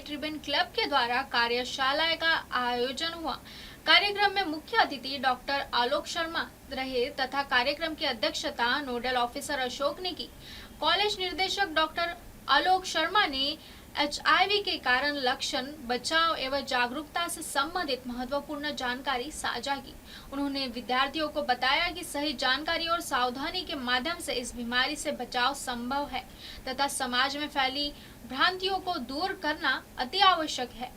Red ribbon club के द्वारा कार्यशाला का आयोजन हुआ। कार्यक्रम में मुख्य अतिथि डॉक्टर आलोक शर्मा रहे तथा कार्यक्रम की अध्यक्षता नोडल ऑफिसर अशोक ने की। कॉलेज निर्देशक डॉक्टर आलोक शर्मा ने HIV के कारण लक्षण, बचाव एवं जागरूकता से संबंधित महत्वपूर्ण जानकारी साझा की। उन्होंने विद्यार्थियों को बताया कि सही जानकारी और सावधानी के माध्यम से इस बीमारी से बचाव संभव है तथा समाज में फैली भ्रांतियों को दूर करना अति आवश्यक है।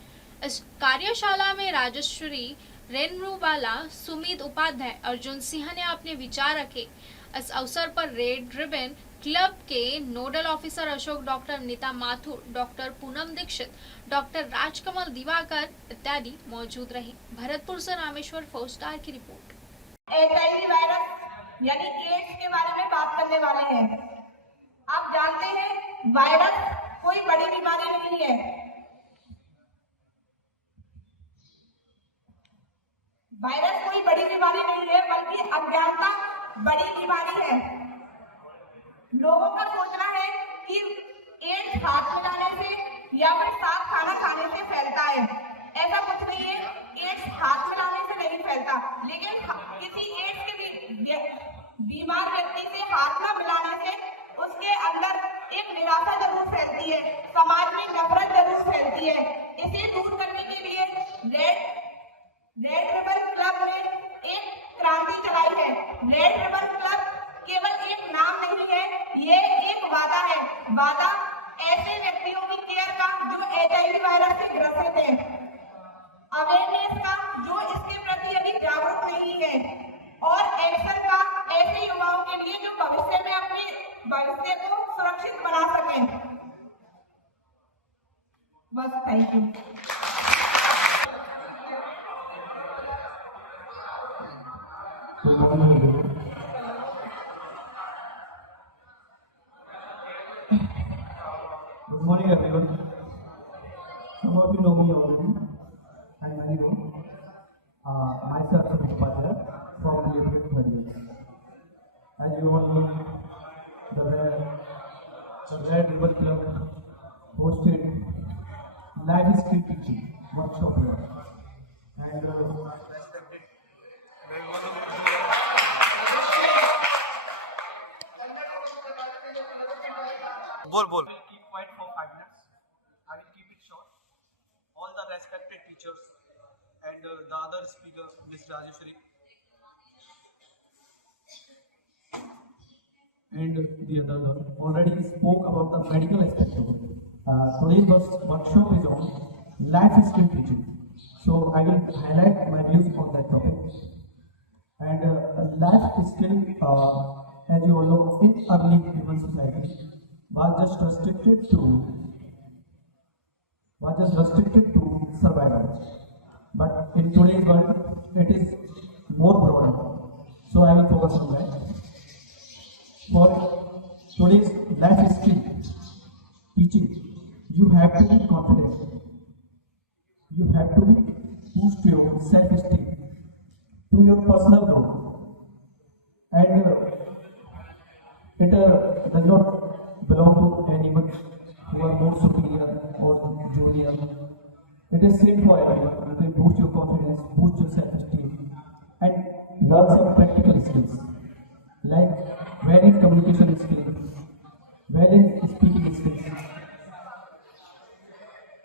इस कार्यशाला में राजश्री, रेणुबाला, सुमित उपाध्याय, अर्जुन सिंह ने अपने विचार रखे। इस अवसर पर रेड रिबन क्लब के nodal officer Ashok, doctor Neeta Mathur, doctor Poonam Dikshit, doctor Rajkamal Diwakar इत्यादि मौजूद रहे। भरतपुर से रामेश्वर, 4 स्टार की रिपोर्ट। HIV वायरस यानी एड्स के बारे में बात करने वाले हैं। आप जानते हैं वायरस कोई बड़ी बीमारी नहीं है। वायरस कोई बड़ी बीमारी नहीं है, बल्कि अज्ञानता बड़ी बीमारी है। लोगों का सोचना है कि एड्स हाथ मिलाने से या फिर साफ खाना खाने से फैलता है। ऐसा कुछ नहीं है, एड्स हाथ मिलाने से नहीं फैलता, लेकिन किसी एड्स के बीमार व्यक्ति से हाथ न मिलाने से उसके अंदर एक निराशा जरूर फैलती है, समाज में नफरत जरूर फैलती है। इसे दूर करने के लिए रेड रिबन क्लब ने एक क्रांति चलाई है। रेड रिबन क्लब केवल एक नाम नहीं है, ये एक वादा है। वादा ऐसे व्यक्तियों की केयर का जो HIV वायरस से ग्रसित है, अवेयरनेस का जो इसके प्रति अभी जागरूक नहीं है, और एक्शन का ऐसे युवाओं के लिए जो भविष्य में अपने भविष्य को सुरक्षित बना सके। बस, thank you. Good morning, everyone. Some of you know me already. I'm Manigo. Myself, Sumit Upadhyay from Liberty Studies. As you all know, the Red Ribbon Club hosted live history teaching workshop here, and Bol. Keep quiet for 5 minutes. I will keep it short. All the respected teachers and the other speaker, Ms. Rajeshwari, and the other one already spoke about the medical aspect of it. Today's workshop is on life skill teaching. So I will highlight my views on that topic. And life skill, as you all know, in early human society was just restricted to survival. But in today's world, it is more broader. So I will focus on that. For today's life skill teaching, you have to be confident. You have to boost your self-esteem to your personal growth. And it does not belong to anyone who are more superior or junior. It is same for everyone. You can boost your confidence, boost your self-esteem, and learn some practical skills like valid communication skills, valid speaking skills.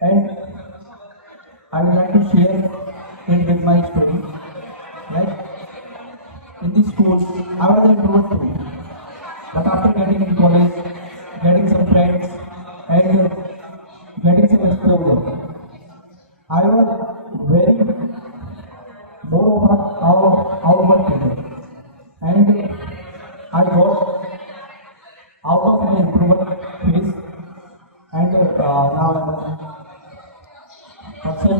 And I would like to share it with my story. Like in these schools, I was an introvert too, but after getting in college, getting some friends, and getting some exposure, I was very more of an outward person, and I got out of my introvert phase, and now I'm a person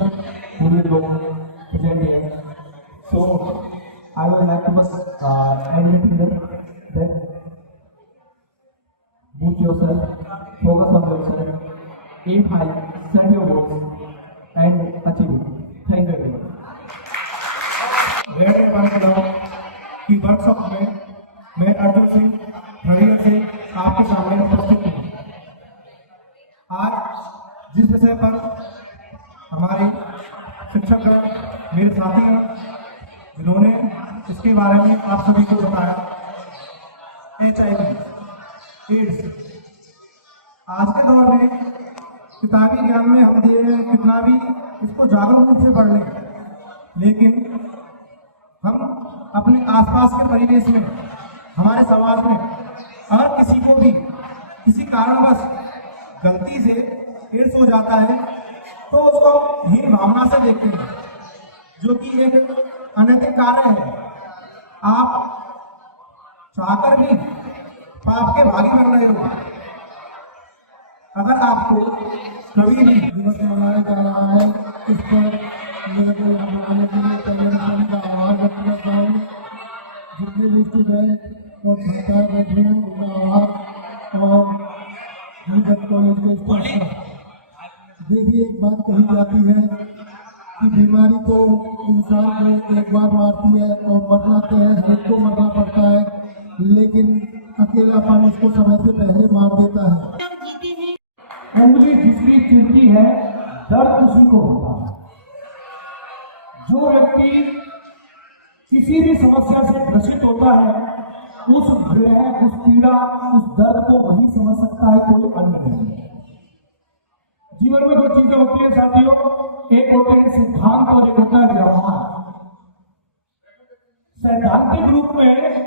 who will go present here. So I would like to just admit that boost yourself, focus on yourself, aim high, set your goals, and achieve it. Thank you everyone. Red ribbon club की workshop में मैं अर्जुन सिंह हरियाणा से आपके सामने उपस्थित हूँ। आज जिस विषय पर हमारे शिक्षक मेरे साथी हैं जिन्होंने इसके बारे में आप सभी को बताया। HIV एड्स आज के दौर में किताबी ज्ञान में हम कितना भी इसको जागरूक रूप से पढ़ लें, लेकिन हम अपने आसपास के परिवेश में, हमारे समाज में अगर किसी को भी किसी कारणवश गलती से एड्स हो जाता है तो उसको हीन भावना से देखते हैं, जो कि एक अनैतिक कार्य है। आप चाहकर भी पाप के भागी बन रहे हो। अगर आपको कभी भी दिवस मनाया जा रहा है, इस पर मेरे मनाने के लिए कल्याण का आह्वान रखना चाहिए। जितने भी स्टूडेंट और छात्राएं बैठे हैं उनका आह्वान और कॉलेज के स्टाफ। देखिए, एक बात कही जाती है कि बीमारी तो इंसान को एक बार मारती है और मरना तो है, हर को मरना पड़ता है, लेकिन अकेलापन उसको समय से पहले मार देता है। उंगली जिसकी चुनती है दर्द उसी को होता है। जो व्यक्ति किसी भी समस्या से ग्रसित होता है उस ग्रह, उस पीड़ा, उस दर्द को वही समझ सकता है, कोई अन्य नहीं। जीवन में दो चीजें होती है साथियों, एक होते हैं सिद्धांत और एक होता है व्यवहार। सैद्धांतिक रूप में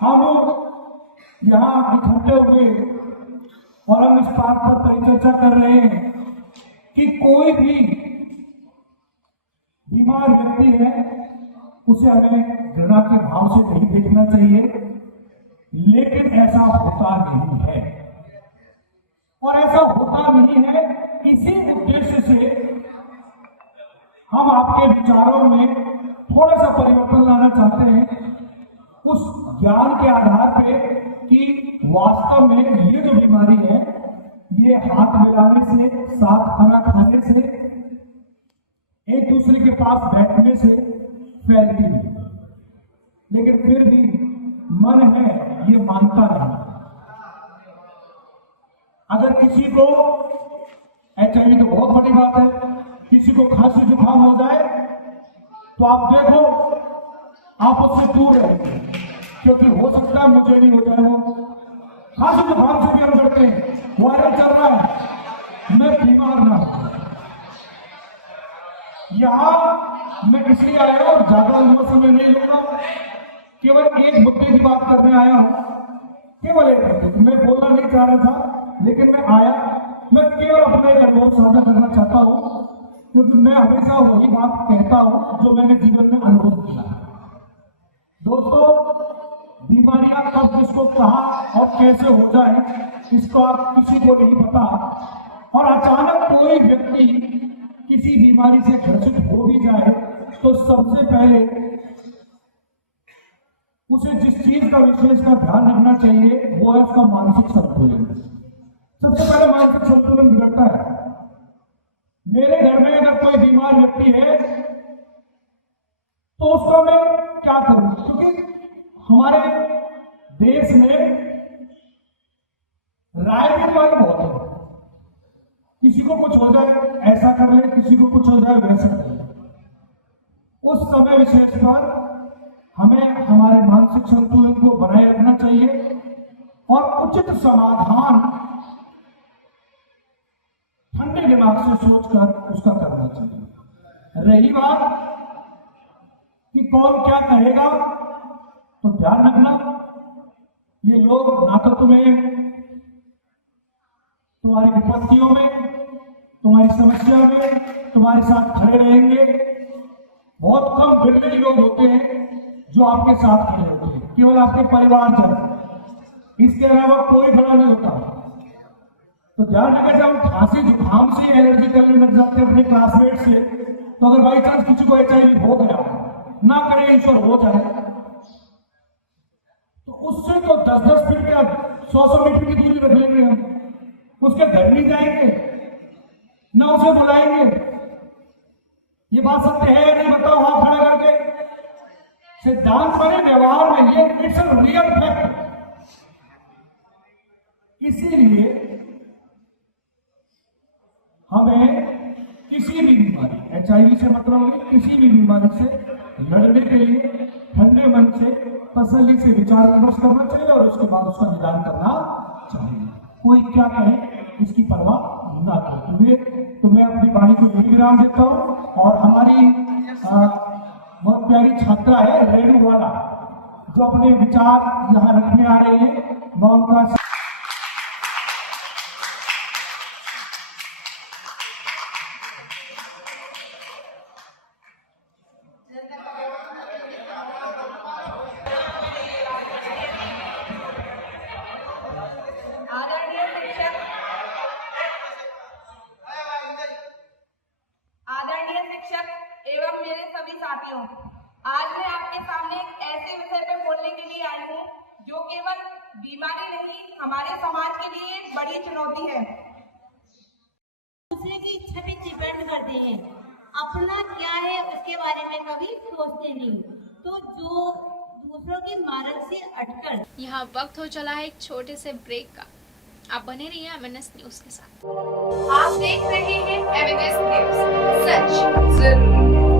हम यहाँ इकट्ठे हुए और हम इस बात पर परिचर्चा कर रहे हैं कि कोई भी बीमार व्यक्ति है उसे हमें घृणा के भाव से नहीं देखना चाहिए, लेकिन ऐसा होता नहीं है। और ऐसा होता नहीं है, इसी उद्देश्य से हम आपके विचारों में थोड़ा सा परिवर्तन लाना चाहते हैं, उस ज्ञान के आधार पे कि वास्तव में ये जो बीमारी है ये हाथ मिलाने से, साथ खाना खाने से, एक दूसरे के पास बैठने से फैलती है, लेकिन फिर भी मन है ये मानता नहीं। अगर किसी को HIV तो बहुत बड़ी बात है, किसी को खांसी जुकाम हो जाए तो आप देखो आप उससे दूर रहेंगे, क्योंकि हो सकता है मुझे नहीं हो जाए। वो खांसी जुकाम से भी हम डरते हैं, वायरस चल रहा है, मैं बीमार ना हूं। यहां मैं इसलिए आया हूं, ज्यादा लंबा समय नहीं लूंगा, केवल एक मुद्दे की बात करने आया हूं, केवल एक मुद्दे। मैं बोलना नहीं चाह रहा था, लेकिन मैं आया, मैं केवल अपना एक अनुभव साझा करना चाहता हूं, क्योंकि मैं हमेशा वही बात कहता हूं जो मैंने जीवन में अनुभव किया। दोस्तों, बीमारियां कब किसको कहां और कैसे हो जाए इसको आप किसी को नहीं पता, और अचानक कोई व्यक्ति किसी बीमारी से ग्रसित हो भी जाए तो सबसे पहले उसे जिस चीज का विशेष का ध्यान रखना चाहिए वो है उसका मानसिक संतुलन। सबसे पहले मानसिक संतुलन बिगड़ता है। मेरे घर में अगर कोई बीमार व्यक्ति है तो उसका मैं क्या करूं, क्योंकि हमारे देश में राजनीति वाले बहुत है, किसी को कुछ हो जाए ऐसा कर ले, किसी को कुछ हो जाए वैसा कर ले। उस समय विशेष पर हमें हमारे मानसिक संतुलन को बनाए रखना चाहिए और उचित समाधान ठंडे दिमाग से सोचकर उसका करना चाहिए। रही बात कि कौन क्या कहेगा, तो ध्यान रखना, ये लोग ना तो तुम्हें तुम्हारी विपत्तियों में, तुम्हारी समस्या में तुम्हारे साथ खड़े रहेंगे। बहुत कम बिरले लोग होते हैं जो आपके साथ खड़े होते हैं, केवल आपके परिवारजन, इसके अलावा कोई खड़ा नहीं होता। तो ध्यान रखें, जब हम खांसी जुकाम से एलर्जी करने लग जाते हैं अपने क्लासमेट से, तो अगर बाई चांस किसी को HIV हो गया, ना करे ईश्वर हो जाए, तो उससे तो 10-10 फीट क्या 100-100 मीटर की दूरी रख लेंगे हम, उसके घर नहीं जाएंगे, ना उसे बुलाएंगे। ये बात सत्य है या नहीं बताओ हाथ खड़ा करके। सिद्धांत बने व्यवहार में ये इट्स अ रियल फैक्ट। इसीलिए हमें किसी भी बीमारी, HIV से मतलब है किसी भी बीमारी से लड़ने के लिए ठंडे मन से तसल्ली से विचार विमर्श करना चाहिए और उसके बाद उसका निदान करना चाहिए। कोई क्या कहे इसकी परवाह ना करें। तो मैं अपनी वाणी को यही विराम देता हूँ और हमारी बहुत प्यारी छात्रा है रेणु वाला जो अपने विचार यहाँ रखने आ रही है, मैं उनका आदरणीय शिक्षक एवं मेरे सभी साथियों, आज मैं आपके सामने एक ऐसे विषय पे बोलने के लिए आई हूँ जो केवल बीमारी नहीं, हमारे समाज के लिए एक बड़ी चुनौती है। दूसरे की इच्छा पे डिपेंड करते हैं, अपना क्या है उसके बारे में कभी सोचते नहीं, तो जो दूसरों की मार्ग से अटकर। यहाँ वक्त हो चला है एक छोटे से ब्रेक का। आप बने रहिए MNS न्यूज के साथ। आप देख रहे हैं MNS न्यूज, सच जरूरी है।